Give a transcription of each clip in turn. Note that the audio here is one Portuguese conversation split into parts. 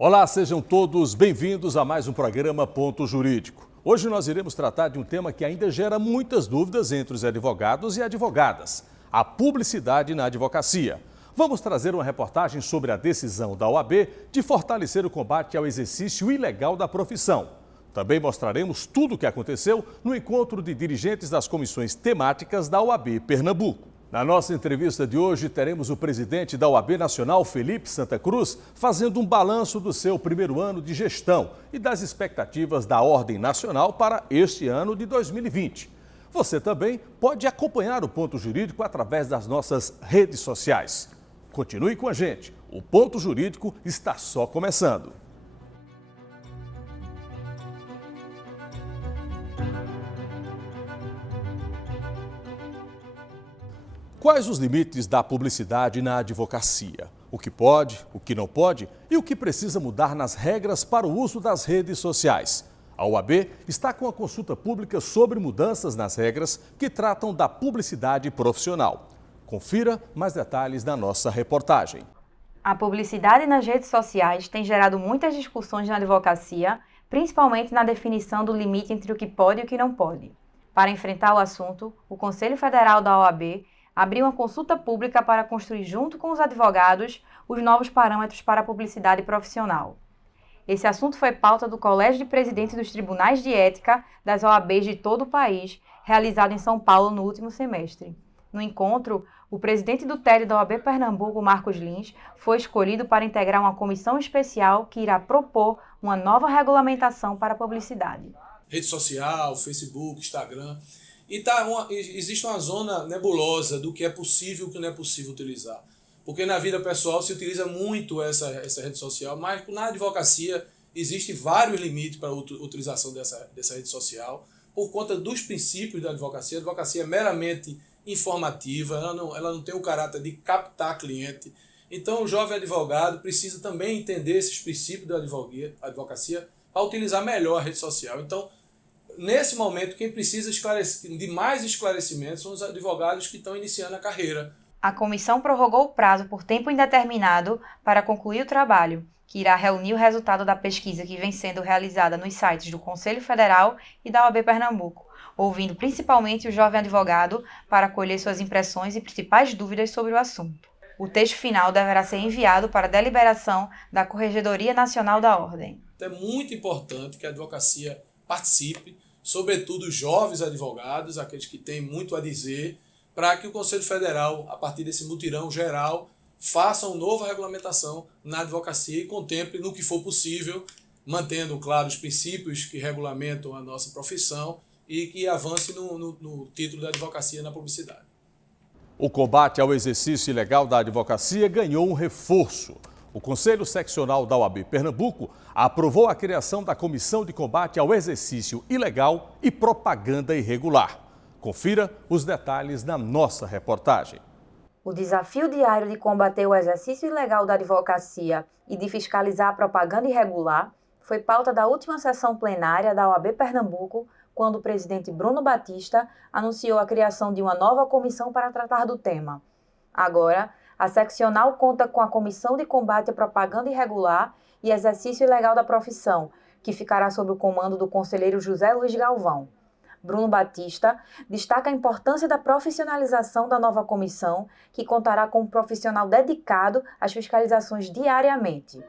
Olá, sejam todos bem-vindos a mais um programa Ponto Jurídico. Hoje nós iremos tratar de um tema que ainda gera muitas dúvidas entre os advogados e advogadas: a publicidade na advocacia. Vamos trazer uma reportagem sobre a decisão da OAB de fortalecer o combate ao exercício ilegal da profissão. Também mostraremos tudo o que aconteceu no encontro de dirigentes das comissões temáticas da OAB Pernambuco. Na nossa entrevista de hoje, teremos o presidente da OAB Nacional, Felipe Santa Cruz, fazendo um balanço do seu primeiro ano de gestão e das expectativas da Ordem Nacional para este ano de 2020. Você também pode acompanhar o Ponto Jurídico através das nossas redes sociais. Continue com a gente, o Ponto Jurídico está só começando. Quais os limites da publicidade na advocacia? O que pode, o que não pode e o que precisa mudar nas regras para o uso das redes sociais? A OAB está com a consulta pública sobre mudanças nas regras que tratam da publicidade profissional. Confira mais detalhes na nossa reportagem. A publicidade nas redes sociais tem gerado muitas discussões na advocacia, principalmente na definição do limite entre o que pode e o que não pode. Para enfrentar o assunto, o Conselho Federal da OAB abriu uma consulta pública para construir, junto com os advogados, os novos parâmetros para a publicidade profissional. Esse assunto foi pauta do Colégio de Presidentes dos Tribunais de Ética das OABs de todo o país, realizado em São Paulo no último semestre. No encontro, o presidente do TED da OAB Pernambuco, Marcos Lins, foi escolhido para integrar uma comissão especial que irá propor uma nova regulamentação para a publicidade. Rede social, Facebook, Instagram. E existe uma zona nebulosa do que é possível e o que não é possível utilizar. Porque na vida pessoal se utiliza muito essa rede social, mas na advocacia existem vários limites para a utilização dessa rede social, por conta dos princípios da advocacia. A advocacia é meramente informativa, ela não tem o caráter de captar cliente. Então o jovem advogado precisa também entender esses princípios da advocacia para utilizar melhor a rede social. Então, nesse momento, quem precisa de mais esclarecimentos são os advogados que estão iniciando a carreira. A comissão prorrogou o prazo por tempo indeterminado para concluir o trabalho, que irá reunir o resultado da pesquisa que vem sendo realizada nos sites do Conselho Federal e da OAB Pernambuco, ouvindo principalmente o jovem advogado para colher suas impressões e principais dúvidas sobre o assunto. O texto final deverá ser enviado para deliberação da Corregedoria Nacional da Ordem. É muito importante que a advocacia participe, sobretudo os jovens advogados, aqueles que têm muito a dizer, para que o Conselho Federal, a partir desse mutirão geral, faça uma nova regulamentação na advocacia e contemple, no que for possível, mantendo, claro, os princípios que regulamentam a nossa profissão e que avance no título da advocacia na publicidade. O combate ao exercício ilegal da advocacia ganhou um reforço. O Conselho Seccional da OAB Pernambuco aprovou a criação da Comissão de Combate ao Exercício Ilegal e Propaganda Irregular. Confira os detalhes na nossa reportagem. O desafio diário de combater o exercício ilegal da advocacia e de fiscalizar a propaganda irregular foi pauta da última sessão plenária da OAB Pernambuco, quando o presidente Bruno Batista anunciou a criação de uma nova comissão para tratar do tema. Agora, a seccional conta com a Comissão de Combate à Propaganda Irregular e Exercício Ilegal da Profissão, que ficará sob o comando do conselheiro José Luiz Galvão. Bruno Batista destaca a importância da profissionalização da nova comissão, que contará com um profissional dedicado às fiscalizações diariamente.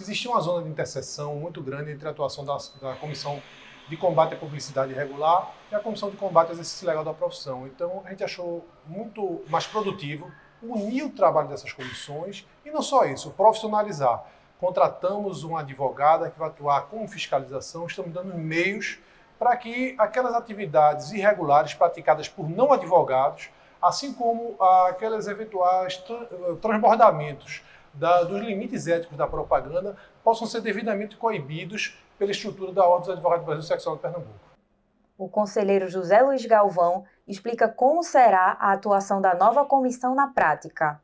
Existia uma zona de interseção muito grande entre a atuação da Comissão de Combate à Publicidade Irregular e a Comissão de Combate ao Exercício Ilegal da Profissão. Então, a gente achou muito mais produtivo unir o trabalho dessas comissões e não só isso, profissionalizar. Contratamos uma advogada que vai atuar com fiscalização, estamos dando meios para que aquelas atividades irregulares praticadas por não advogados, assim como aqueles eventuais transbordamentos dos limites éticos da propaganda, possam ser devidamente coibidos pela estrutura da Ordem dos Advogados do Brasil Seccional de Pernambuco. O conselheiro José Luiz Galvão explica como será a atuação da nova comissão na prática.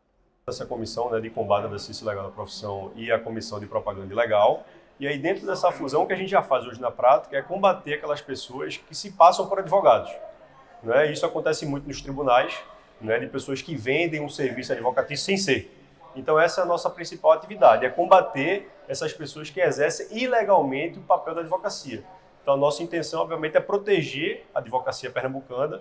Essa comissão de combate ao exercício ilegal da profissão e a comissão de propaganda ilegal. E aí dentro dessa fusão, o que a gente já faz hoje na prática é combater aquelas pessoas que se passam por advogados. Isso acontece muito nos tribunais, de pessoas que vendem um serviço advocatício sem ser. Então essa é a nossa principal atividade, é combater essas pessoas que exercem ilegalmente o papel da advocacia. Então a nossa intenção, obviamente, é proteger a advocacia pernambucana,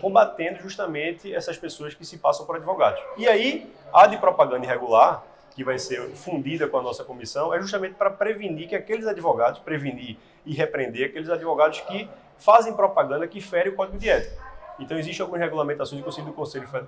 combatendo justamente essas pessoas que se passam por advogados. E aí, a de propaganda irregular, que vai ser fundida com a nossa comissão, é justamente para prevenir que aqueles advogados, prevenir e repreender aqueles advogados que fazem propaganda que ferem o Código de Ética. Então, existem algumas regulamentações,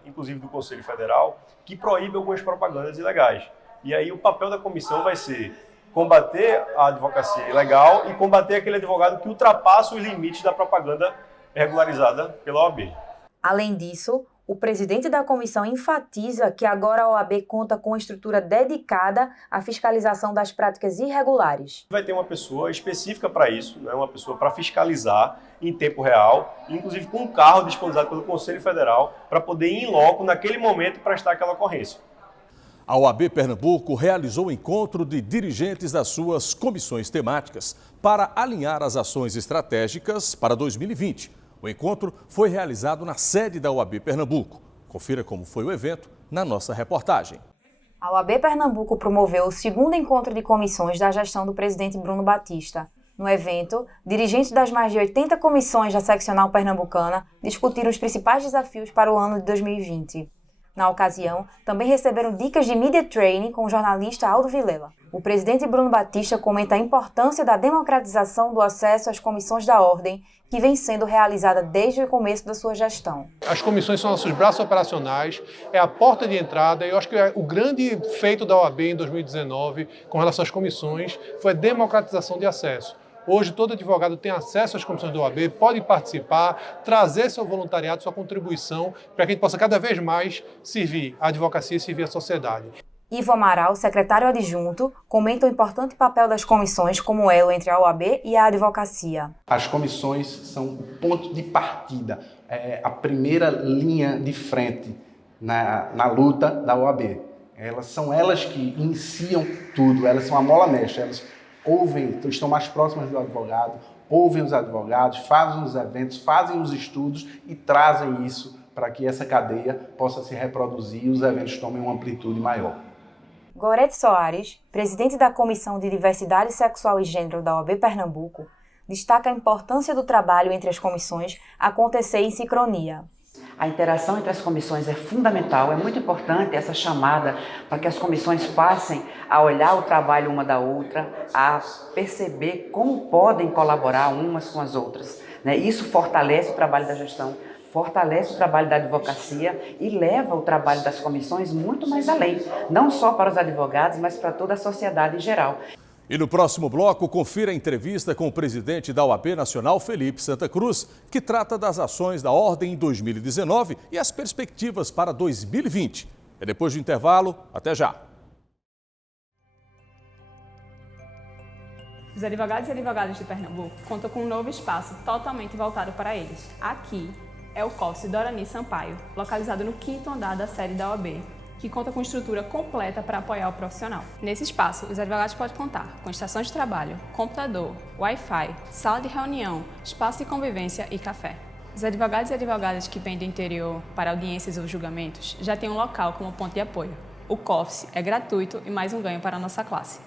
inclusive do Conselho Federal, que proíbem algumas propagandas ilegais. E aí, o papel da comissão vai ser combater a advocacia ilegal e combater aquele advogado que ultrapassa os limites da propaganda regularizada pela OAB. Além disso, o presidente da comissão enfatiza que agora a OAB conta com uma estrutura dedicada à fiscalização das práticas irregulares. Vai ter uma pessoa específica para isso, né? Uma pessoa para fiscalizar em tempo real, inclusive com um carro disponibilizado pelo Conselho Federal para poder ir em loco naquele momento para prestar aquela ocorrência. A OAB Pernambuco realizou o encontro de dirigentes das suas comissões temáticas para alinhar as ações estratégicas para 2020. O encontro foi realizado na sede da OAB Pernambuco. Confira como foi o evento na nossa reportagem. A OAB Pernambuco promoveu o segundo encontro de comissões da gestão do presidente Bruno Batista. No evento, dirigentes das mais de 80 comissões da seccional pernambucana discutiram os principais desafios para o ano de 2020. Na ocasião, também receberam dicas de media training com o jornalista Aldo Vilela. O presidente Bruno Batista comenta a importância da democratização do acesso às comissões da Ordem, que vem sendo realizada desde o começo da sua gestão. As comissões são nossos braços operacionais, é a porta de entrada, e eu acho que o grande feito da OAB em 2019 com relação às comissões foi a democratização de acesso. Hoje, todo advogado tem acesso às comissões da OAB, pode participar, trazer seu voluntariado, sua contribuição, para que a gente possa cada vez mais servir a advocacia e servir a sociedade. Ivo Amaral, secretário adjunto, comenta o importante papel das comissões como elo entre a OAB e a advocacia. As comissões são o ponto de partida, a primeira linha de frente na luta da OAB. São elas que iniciam tudo, elas são a mola mestra, elas ouvem, estão mais próximas do advogado, ouvem os advogados, fazem os eventos, fazem os estudos e trazem isso para que essa cadeia possa se reproduzir e os eventos tomem uma amplitude maior. Gorete Soares, presidente da Comissão de Diversidade Sexual e Gênero da OAB Pernambuco, destaca a importância do trabalho entre as comissões acontecer em sincronia. A interação entre as comissões é fundamental, é muito importante essa chamada para que as comissões passem a olhar o trabalho uma da outra, a perceber como podem colaborar umas com as outras. Isso fortalece o trabalho da gestão, fortalece o trabalho da advocacia e leva o trabalho das comissões muito mais além, não só para os advogados, mas para toda a sociedade em geral. E no próximo bloco, confira a entrevista com o presidente da OAB Nacional, Felipe Santa Cruz, que trata das ações da Ordem em 2019 e as perspectivas para 2020. É depois do intervalo, até já. Os advogados e advogadas de Pernambuco contam com um novo espaço totalmente voltado para eles. Aqui é o COFCE Dorani Sampaio, localizado no 5º andar da sede da OAB, que conta com estrutura completa para apoiar o profissional. Nesse espaço, os advogados podem contar com estação de trabalho, computador, Wi-Fi, sala de reunião, espaço de convivência e café. Os advogados e advogadas que vêm do interior para audiências ou julgamentos já têm um local como ponto de apoio. O COFCE é gratuito e mais um ganho para a nossa classe.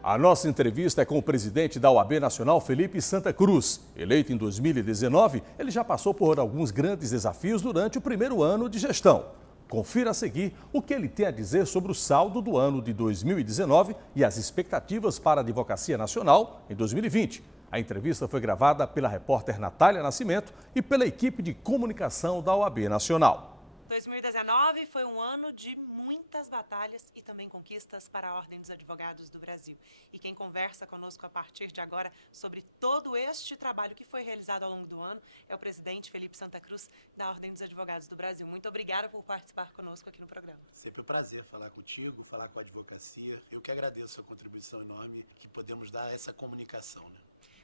A nossa entrevista é com o presidente da OAB Nacional, Felipe Santa Cruz. Eleito em 2019, ele já passou por alguns grandes desafios durante o primeiro ano de gestão. Confira a seguir o que ele tem a dizer sobre o saldo do ano de 2019 e as expectativas para a Advocacia Nacional em 2020. A entrevista foi gravada pela repórter Natália Nascimento e pela equipe de comunicação da OAB Nacional. 2019 foi um ano de muitas batalhas e também conquistas para a Ordem dos Advogados do Brasil. E quem conversa conosco a partir de agora sobre todo este trabalho que foi realizado ao longo do ano é o presidente Felipe Santa Cruz, da Ordem dos Advogados do Brasil. Muito obrigada por participar conosco aqui no programa. Sempre um prazer falar contigo, falar com a advocacia. Eu que agradeço a contribuição enorme que podemos dar a essa comunicação, né?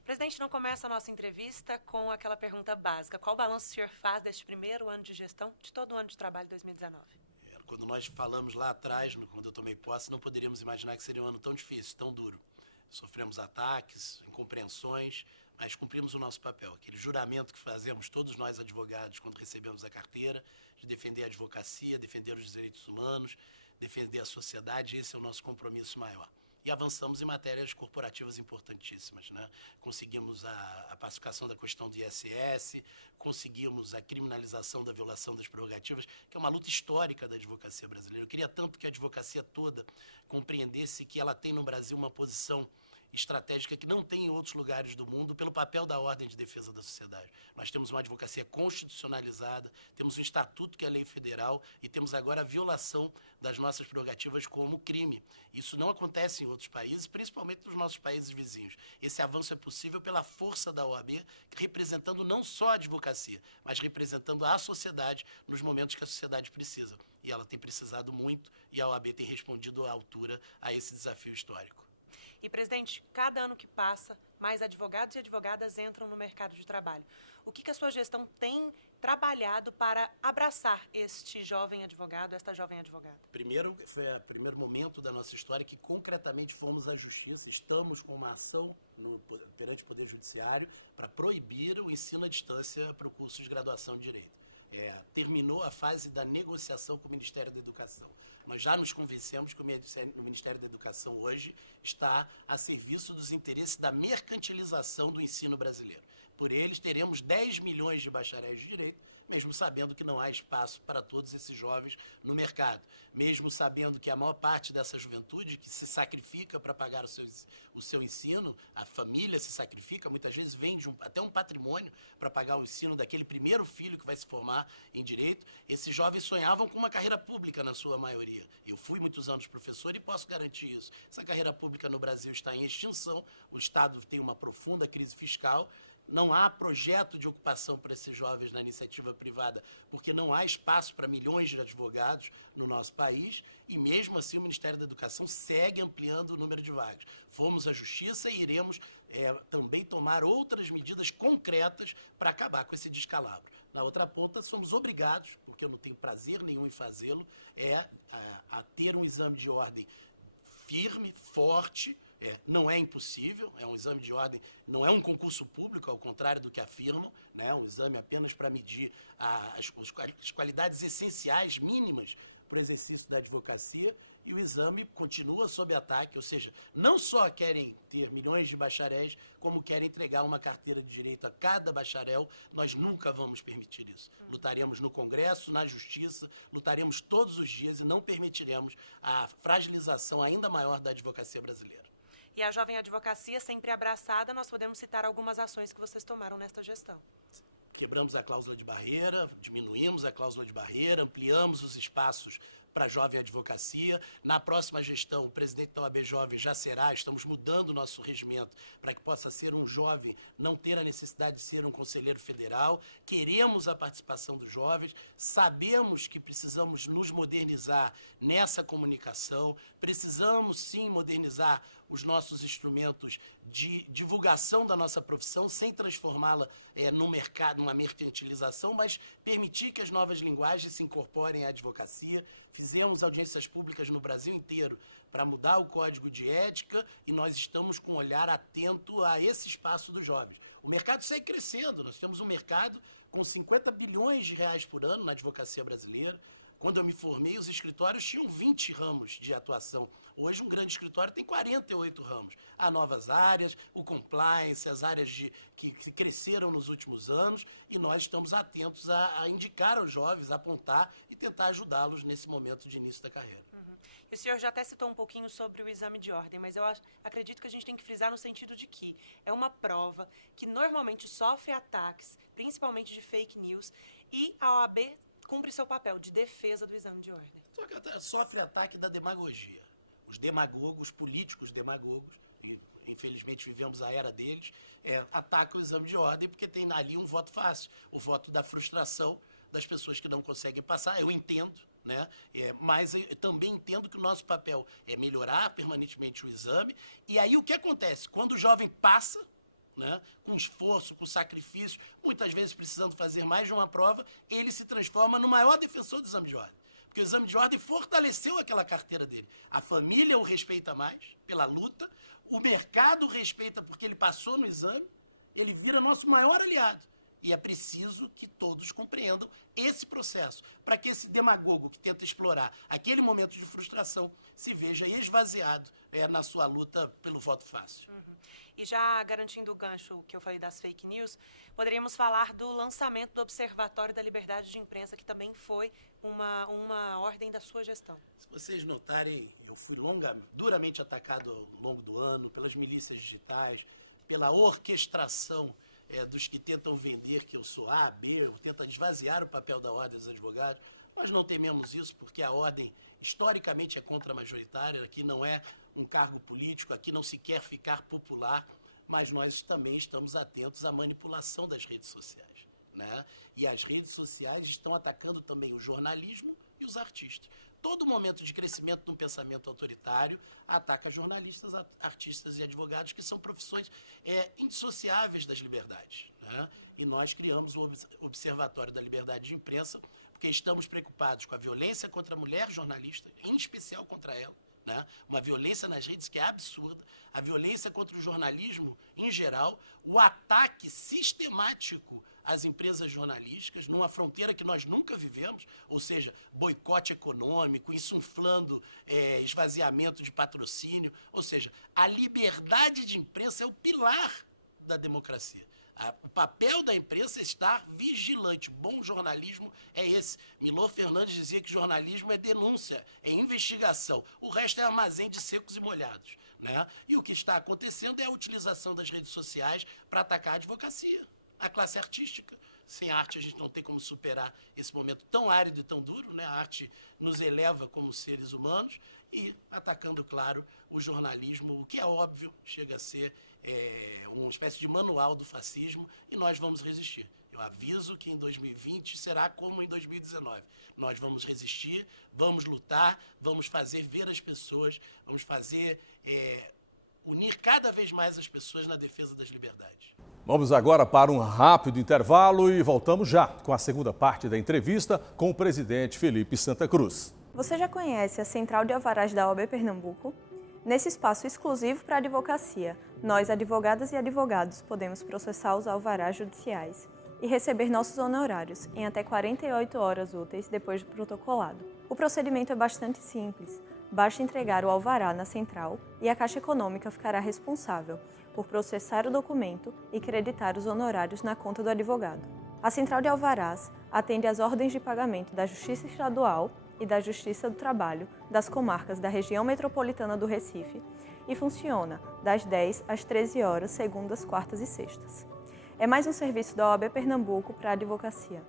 Presidente, não começa a nossa entrevista com aquela pergunta básica. Qual balanço o senhor faz deste primeiro ano de gestão, de todo o ano de trabalho de 2019? Quando nós falamos lá atrás, quando eu tomei posse, não poderíamos imaginar que seria um ano tão difícil, tão duro. sofremos ataques, incompreensões, mas cumprimos o nosso papel. Aquele juramento que fazemos todos nós advogados quando recebemos a carteira, de defender a advocacia, defender os direitos humanos, defender a sociedade, esse é o nosso compromisso maior. E avançamos em matérias corporativas importantíssimas, né? Conseguimos a pacificação da questão do ISS, conseguimos a criminalização da violação das prerrogativas, que é uma luta histórica da advocacia brasileira. Eu queria tanto que a advocacia toda compreendesse que ela tem no Brasil uma posição estratégica que não tem em outros lugares do mundo pelo papel da Ordem de Defesa da Sociedade. Nós temos uma advocacia constitucionalizada, temos um estatuto que é lei federal e temos agora a violação das nossas prerrogativas como crime. Isso não acontece em outros países, principalmente nos nossos países vizinhos. Esse avanço é possível pela força da OAB, representando não só a advocacia, mas representando a sociedade nos momentos que a sociedade precisa. E ela tem precisado muito e a OAB tem respondido à altura a esse desafio histórico. E, presidente, cada ano que passa, mais advogados e advogadas entram no mercado de trabalho. O que a sua gestão tem trabalhado para abraçar este jovem advogado, esta jovem advogada? Primeiro, foi o primeiro momento da nossa história que concretamente fomos à justiça, estamos com uma ação perante o Poder Judiciário para proibir o ensino à distância para o curso de graduação de Direito. Terminou a fase da negociação com o Ministério da Educação. Nós já nos convencemos que o Ministério da Educação hoje está a serviço dos interesses da mercantilização do ensino brasileiro. Por eles, teremos 10 milhões de bacharéis de Direito, mesmo sabendo que não há espaço para todos esses jovens no mercado. Mesmo sabendo que a maior parte dessa juventude que se sacrifica para pagar o seu ensino, a família se sacrifica, muitas vezes vende até um patrimônio para pagar o ensino daquele primeiro filho que vai se formar em Direito. Esses jovens sonhavam com uma carreira pública na sua maioria. Eu fui muitos anos professor e posso garantir isso. Essa carreira pública no Brasil está em extinção, o Estado tem uma profunda crise fiscal, não há projeto de ocupação para esses jovens na iniciativa privada, porque não há espaço para milhões de advogados no nosso país, e mesmo assim o Ministério da Educação segue ampliando o número de vagas. Fomos à Justiça e iremos também tomar outras medidas concretas para acabar com esse descalabro. Na outra ponta, somos obrigados, porque eu não tenho prazer nenhum em fazê-lo, a ter um exame de ordem firme, forte. Não é impossível, é um exame de ordem, não é um concurso público, ao contrário do que afirmam, né? É um exame apenas para medir as qualidades essenciais, mínimas, para o exercício da advocacia, e o exame continua sob ataque, ou seja, não só querem ter milhões de bacharéis, como querem entregar uma carteira de direito a cada bacharel. Nós nunca vamos permitir isso. Lutaremos no Congresso, na Justiça, lutaremos todos os dias e não permitiremos a fragilização ainda maior da advocacia brasileira. E a jovem advocacia sempre abraçada, nós podemos citar algumas ações que vocês tomaram nesta gestão. Quebramos a cláusula de barreira, diminuímos a cláusula de barreira, ampliamos os espaços para a jovem advocacia. Na próxima gestão, o presidente da OAB Jovem já será, estamos mudando o nosso regimento para que possa ser um jovem, não ter a necessidade de ser um conselheiro federal. Queremos a participação dos jovens, sabemos que precisamos nos modernizar nessa comunicação, precisamos sim modernizar os nossos instrumentos de divulgação da nossa profissão, sem transformá-la num mercado, numa mercantilização, mas permitir que as novas linguagens se incorporem à advocacia. Fizemos audiências públicas no Brasil inteiro para mudar o Código de Ética e nós estamos com um olhar atento a esse espaço dos jovens. O mercado segue crescendo, nós temos um mercado com 50 bilhões de reais por ano na advocacia brasileira. Quando eu me formei, os escritórios tinham 20 ramos de atuação. Hoje, um grande escritório tem 48 ramos. Há novas áreas, o compliance, as áreas que cresceram nos últimos anos, e nós estamos atentos a indicar aos jovens, a apontar e tentar ajudá-los nesse momento de início da carreira. E o senhor já até citou um pouquinho sobre o exame de ordem, mas eu acredito que a gente tem que frisar no sentido de que é uma prova que normalmente sofre ataques, principalmente de fake news, e a OAB cumpre seu papel de defesa do exame de ordem. Só que sofre ataque da demagogia. Os demagogos, políticos demagogos, e infelizmente vivemos a era deles, atacam o exame de ordem porque tem ali um voto fácil, o voto da frustração das pessoas que não conseguem passar. Eu entendo, né? Mas eu também entendo que o nosso papel é melhorar permanentemente o exame. E aí o que acontece? Quando o jovem passa, né, com esforço, com sacrifício, muitas vezes precisando fazer mais de uma prova, ele se transforma no maior defensor do exame de ordem. Porque o exame de ordem fortaleceu aquela carteira dele. A família o respeita mais pela luta, o mercado respeita porque ele passou no exame, ele vira nosso maior aliado. E é preciso que todos compreendam esse processo, para que esse demagogo que tenta explorar aquele momento de frustração se veja esvaziado na sua luta pelo voto fácil. E já garantindo o gancho que eu falei das fake news, poderíamos falar do lançamento do Observatório da Liberdade de Imprensa, que também foi uma ordem da sua gestão. Se vocês notarem, eu fui duramente atacado ao longo do ano pelas milícias digitais, pela orquestração dos que tentam vender que eu sou A, B, ou tentam esvaziar o papel da Ordem dos Advogados. Nós não tememos isso porque a Ordem historicamente é contra-majoritária, aqui não é um cargo político, aqui não se quer ficar popular, mas nós também estamos atentos à manipulação das redes sociais, né? E as redes sociais estão atacando também o jornalismo e os artistas. Todo momento de crescimento de um pensamento autoritário ataca jornalistas, artistas e advogados, que são profissões indissociáveis das liberdades, né? E nós criamos o Observatório da Liberdade de Imprensa porque estamos preocupados com a violência contra a mulher jornalista, em especial contra ela, né? Uma violência nas redes que é absurda, a violência contra o jornalismo em geral, o ataque sistemático às empresas jornalísticas, numa fronteira que nós nunca vivemos, ou seja, boicote econômico, insuflando esvaziamento de patrocínio, ou seja, a liberdade de imprensa é o pilar da democracia. O papel da imprensa é estar vigilante. Bom jornalismo é esse. Milor Fernandes dizia que jornalismo é denúncia, é investigação. O resto é armazém de secos e molhados, né? E o que está acontecendo é a utilização das redes sociais para atacar a advocacia, a classe artística. Sem arte a gente não tem como superar esse momento tão árido e tão duro, né? A arte nos eleva como seres humanos e atacando, claro, o jornalismo, o que é óbvio, chega a ser uma espécie de manual do fascismo e nós vamos resistir. Eu aviso que em 2020 será como em 2019. Nós vamos resistir, vamos lutar, vamos fazer ver as pessoas, vamos fazer unir cada vez mais as pessoas na defesa das liberdades. Vamos agora para um rápido intervalo e voltamos já com a segunda parte da entrevista com o presidente Felipe Santa Cruz. Você já conhece a Central de Alvarás da OAB Pernambuco? Nesse espaço exclusivo para a advocacia, nós, advogadas e advogados, podemos processar os alvarás judiciais e receber nossos honorários em até 48 horas úteis depois de protocolado. O procedimento é bastante simples. Basta entregar o alvará na central e a Caixa Econômica ficará responsável por processar o documento e creditar os honorários na conta do advogado. A Central de Alvarás atende às ordens de pagamento da Justiça Estadual e da Justiça do Trabalho das comarcas da região metropolitana do Recife e funciona das 10 às 13 horas, segundas, quartas e sextas. É mais um serviço da OAB Pernambuco para a advocacia.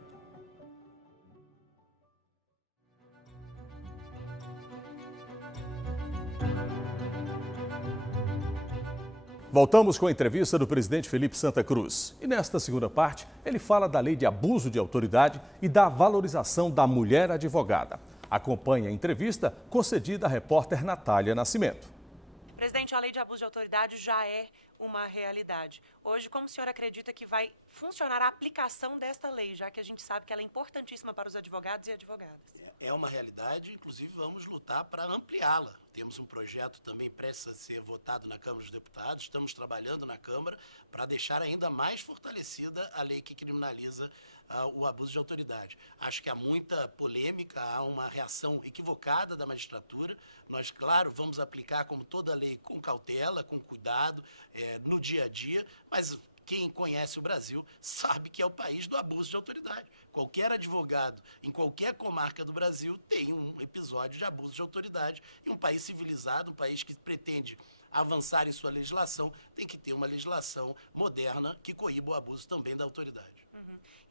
Voltamos com a entrevista do presidente Felipe Santa Cruz. E nesta segunda parte, ele fala da lei de abuso de autoridade e da valorização da mulher advogada. Acompanhe a entrevista concedida à repórter Natália Nascimento. Presidente, a lei de abuso de autoridade já é uma realidade. Hoje, como o senhor acredita que vai funcionar a aplicação desta lei, já que a gente sabe que ela é importantíssima para os advogados e advogadas? É uma realidade, inclusive vamos lutar para ampliá-la. Temos um projeto também prestes a ser votado na Câmara dos Deputados, estamos trabalhando na Câmara para deixar ainda mais fortalecida a lei que criminaliza o abuso de autoridade. Acho que há muita polêmica, há uma reação equivocada da magistratura. Nós, claro, vamos aplicar como toda lei com cautela, com cuidado, no dia a dia, mas quem conhece o Brasil sabe que é o país do abuso de autoridade. Qualquer advogado em qualquer comarca do Brasil tem um episódio de abuso de autoridade. E um país civilizado, um país que pretende avançar em sua legislação, tem que ter uma legislação moderna que coíba o abuso também da autoridade.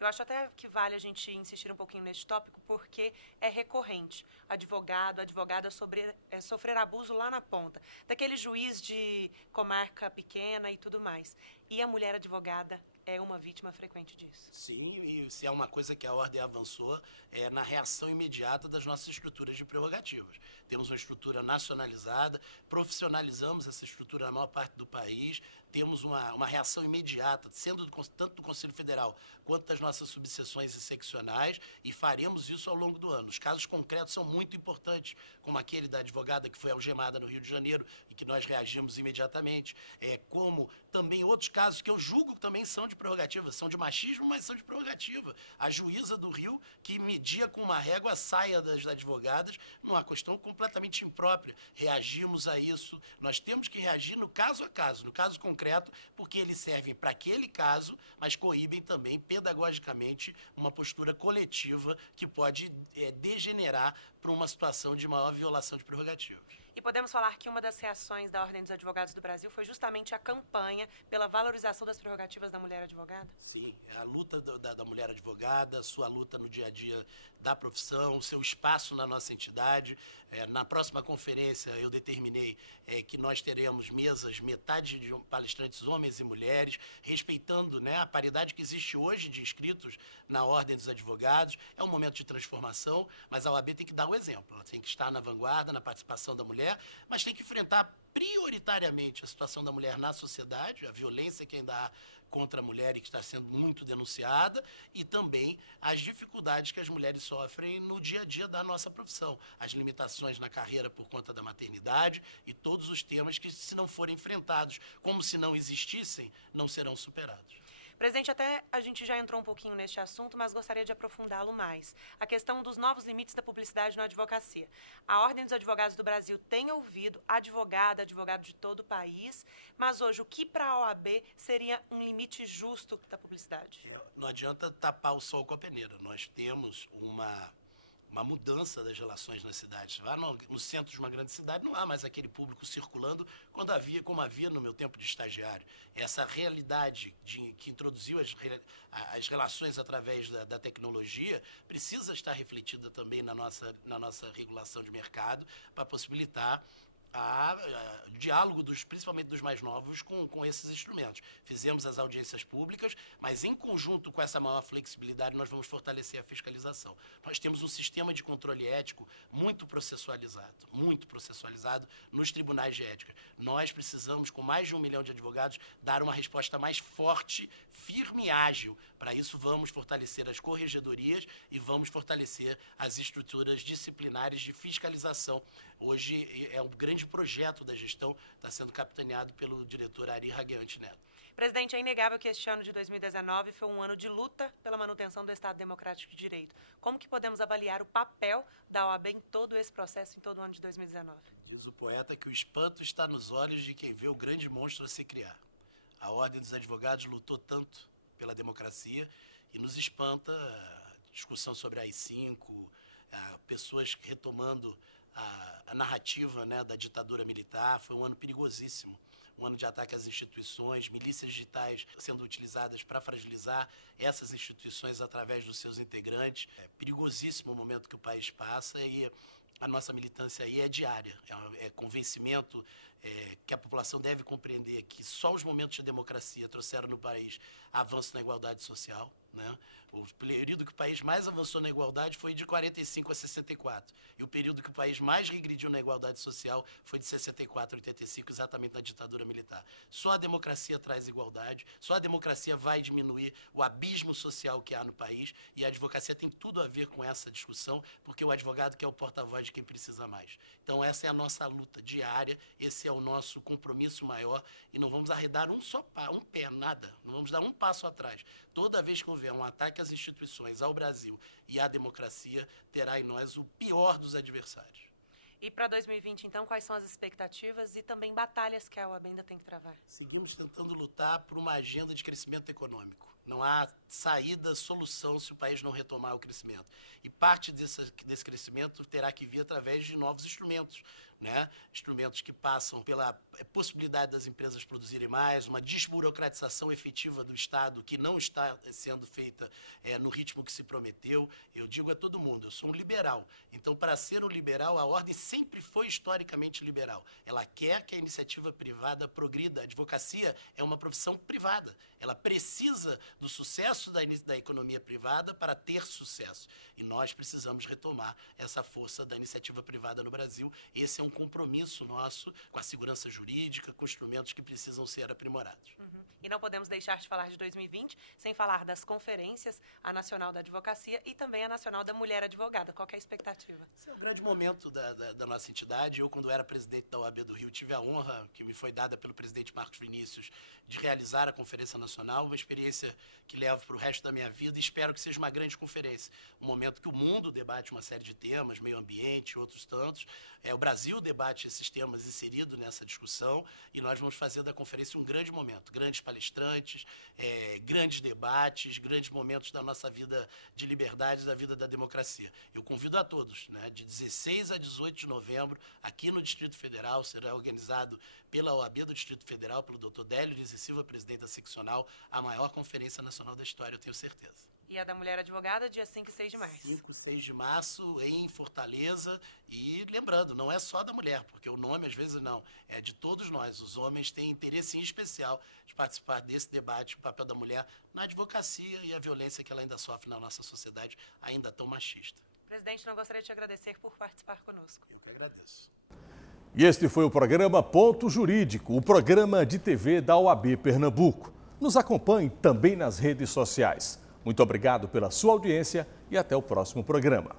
Eu acho até que vale a gente insistir um pouquinho nesse tópico, porque é recorrente. Advogado, advogada sofrer abuso lá na ponta, daquele juiz de comarca pequena e tudo mais. E a mulher advogada é uma vítima frequente disso. Sim, e se é uma coisa que a Ordem avançou, é na reação imediata das nossas estruturas de prerrogativas. Temos uma estrutura nacionalizada, profissionalizamos essa estrutura na maior parte do país, temos uma reação imediata, sendo tanto do Conselho Federal quanto das nossas subseções e seccionais, e faremos isso ao longo do ano. Os casos concretos são muito importantes, como aquele da advogada que foi algemada no Rio de Janeiro e que nós reagimos imediatamente, como também outros casos que eu julgo que também são de prerrogativa, são de machismo, mas são de prerrogativa. A juíza do Rio que media com uma régua a saia das advogadas numa questão completamente imprópria. Reagimos a isso. Nós temos que reagir no caso a caso, no caso concreto, porque eles servem para aquele caso, mas coíbem também pedagogicamente uma postura coletiva que pode degenerar para uma situação de maior violação de prerrogativas. E podemos falar que uma das reações da Ordem dos Advogados do Brasil foi justamente a campanha pela valorização das prerrogativas da mulher advogada? Sim, a luta da mulher advogada, sua luta no dia a dia da profissão, seu espaço na nossa entidade. Na próxima conferência eu determinei que nós teremos mesas, metade de palestrantes homens e mulheres, respeitando, né, a paridade que existe hoje de inscritos na Ordem dos Advogados. É um momento de transformação, mas a OAB tem que dar o exemplo, ela tem que estar na vanguarda, na participação da mulher, mas tem que enfrentar prioritariamente a situação da mulher na sociedade, a violência que ainda há contra a mulher e que está sendo muito denunciada, e também as dificuldades que as mulheres sofrem no dia a dia da nossa profissão, as limitações na carreira por conta da maternidade e todos os temas que, se não forem enfrentados como se não existissem, não serão superados. Presidente, até a gente já entrou um pouquinho neste assunto, mas gostaria de aprofundá-lo mais. A questão dos novos limites da publicidade na advocacia. A Ordem dos Advogados do Brasil tem ouvido advogado de todo o país, mas hoje o que para a OAB seria um limite justo da publicidade? Não adianta tapar o sol com a peneira. Nós temos uma mudança das relações nas cidades. Lá no centro de uma grande cidade não há mais aquele público circulando como havia no meu tempo de estagiário. Essa realidade que introduziu as relações através da tecnologia precisa estar refletida também na nossa regulação de mercado para possibilitar o diálogo, principalmente dos mais novos, com esses instrumentos. Fizemos as audiências públicas, mas em conjunto com essa maior flexibilidade nós vamos fortalecer a fiscalização. Nós temos um sistema de controle ético muito processualizado nos tribunais de ética. Nós precisamos, com mais de 1 milhão de advogados, dar uma resposta mais forte, firme e ágil. Para isso vamos fortalecer as corregedorias e vamos fortalecer as estruturas disciplinares de fiscalização. Hoje é um grande projeto da gestão, está sendo capitaneado pelo diretor Ari Raguiante Neto. Presidente, é inegável que este ano de 2019 foi um ano de luta pela manutenção do Estado Democrático de Direito. Como que podemos avaliar o papel da OAB em todo esse processo, em todo o ano de 2019? Diz o poeta que o espanto está nos olhos de quem vê o grande monstro a se criar. A Ordem dos Advogados lutou tanto pela democracia e nos espanta a discussão sobre a AI-5, pessoas retomando a narrativa, né, da ditadura militar. Foi um ano perigosíssimo, um ano de ataque às instituições, milícias digitais sendo utilizadas para fragilizar essas instituições através dos seus integrantes. É perigosíssimo o momento que o país passa e a nossa militância aí é diária, é convencimento que a população deve compreender que só os momentos de democracia trouxeram no país avanço na igualdade social, né? O período que o país mais avançou na igualdade foi de 45 a 64. E o período que o país mais regrediu na igualdade social foi de 64 a 85, exatamente na ditadura militar. Só a democracia traz igualdade, só a democracia vai diminuir o abismo social que há no país, e a advocacia tem tudo a ver com essa discussão, porque o advogado que é o porta-voz de quem precisa mais. Então essa é a nossa luta diária, esse é o nosso compromisso maior, e não vamos arredar um pé, nada, não vamos dar um passo atrás. Toda vez que houver um ataque às instituições, ao Brasil e à democracia, terá em nós o pior dos adversários. E para 2020, então, quais são as expectativas e também batalhas que a OAB ainda tem que travar? Seguimos tentando lutar por uma agenda de crescimento econômico. Não há saída, solução se o país não retomar o crescimento. E parte desse crescimento terá que vir através de novos instrumentos. né? Instrumentos que passam pela possibilidade das empresas produzirem mais, uma desburocratização efetiva do Estado que não está sendo feita no ritmo que se prometeu. Eu digo a todo mundo, eu sou um liberal. Então, para ser um liberal, a ordem sempre foi historicamente liberal. Ela quer que a iniciativa privada progrida. A advocacia é uma profissão privada. Ela precisa do sucesso da economia privada para ter sucesso. E nós precisamos retomar essa força da iniciativa privada no Brasil. Esse é um compromisso nosso com a segurança jurídica, com instrumentos que precisam ser aprimorados. E não podemos deixar de falar de 2020 sem falar das conferências, a Nacional da Advocacia e também a Nacional da Mulher Advogada. Qual que é a expectativa? Esse é o grande momento da nossa entidade. Eu, quando era presidente da OAB do Rio, tive a honra, que me foi dada pelo presidente Marcos Vinícius, de realizar a Conferência Nacional, uma experiência que levo para o resto da minha vida e espero que seja uma grande conferência. Um momento que o mundo debate uma série de temas, meio ambiente, outros tantos. O Brasil debate esses temas inseridos nessa discussão e nós vamos fazer da conferência um grande momento. Grandes palestrantes, grandes debates, grandes momentos da nossa vida de liberdade, da vida da democracia. Eu convido a todos, né, de 16 a 18 de novembro, aqui no Distrito Federal, será organizado pela OAB do Distrito Federal, pelo Dr. Délio Lise Silva, presidente da seccional, a maior conferência nacional da história, eu tenho certeza. E a da Mulher Advogada, dia 5 e 6 de março. 5 e 6 de março, em Fortaleza. E lembrando, não é só da mulher, porque o nome às vezes não, é de todos nós. Os homens têm interesse em especial de participar desse debate, o papel da mulher na advocacia e a violência que ela ainda sofre na nossa sociedade, ainda tão machista. Presidente, não gostaria de te agradecer por participar conosco. Eu que agradeço. E este foi o programa Ponto Jurídico, o programa de TV da OAB Pernambuco. Nos acompanhe também nas redes sociais. Muito obrigado pela sua audiência e até o próximo programa.